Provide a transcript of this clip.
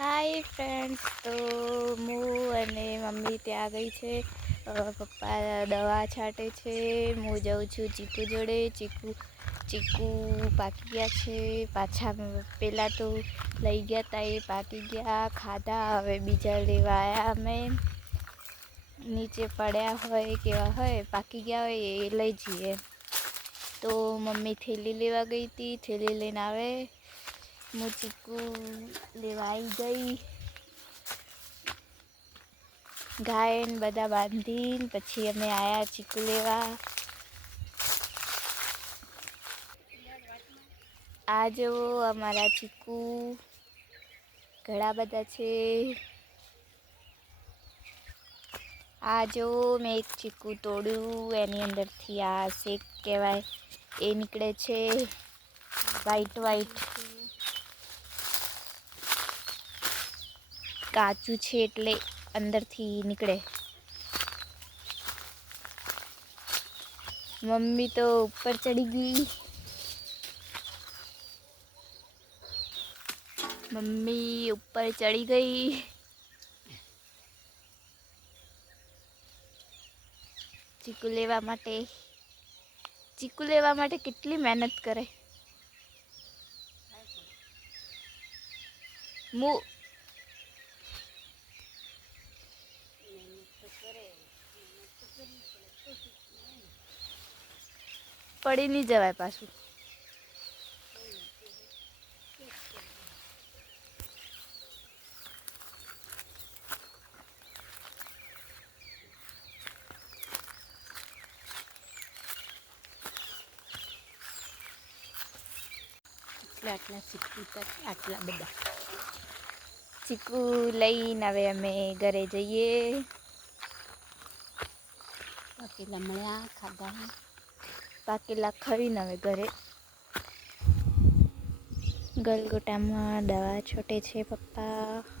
Hi friends, તો હું અને મમ્મી ત્યાં ગઈ છે. પપ્પા દવા છાંટે છે. હું જાઉં છું ચીકુ જોડે. ચીકુ પાકી ગયા છે. પાછા પહેલાં તો લઈ ગયા હતા, એ પાકી ગયા, ખાધા. હવે બીજા લેવા આવ્યા અમે. નીચે પડ્યા હોય કેવા હોય, પાકી ગયા હોય એ લઈ જઈએ. તો મમ્મી થેલી લેવા ગઈ હતી, થેલી લઈને આવે. હું ચીકુ લેવા આવી ગઈ. ગાયન બધા બાંધીને પછી અમે આવ્યા ચીકુ લેવા. આ જો અમારા ચીકુ ઘણા બધા છે. આ જો મેં એક ચીકુ તોડ્યું, એની અંદરથી આ શેક કહેવાય એ નીકળે છે, વ્હાઈટ કાચું છે એટલે અંદરથી નીકળે. મમ્મી તો ઉપર ચડી ગઈ. મમ્મી ઉપર ચડી ગઈ. ચીકુ લેવા માટે કેટલી મહેનત કરે. પડી નહીં જવાય પાછું. આટલા ચીકુ આટલા બધા ચીકુ લઈને હવે અમે ઘરે જઈએ. પાકેલા મળ્યા, ખાધા. પાકેલા ખાઈને હવે ઘરે. ગલગોટામાં દવા છોટે છે પપ્પા.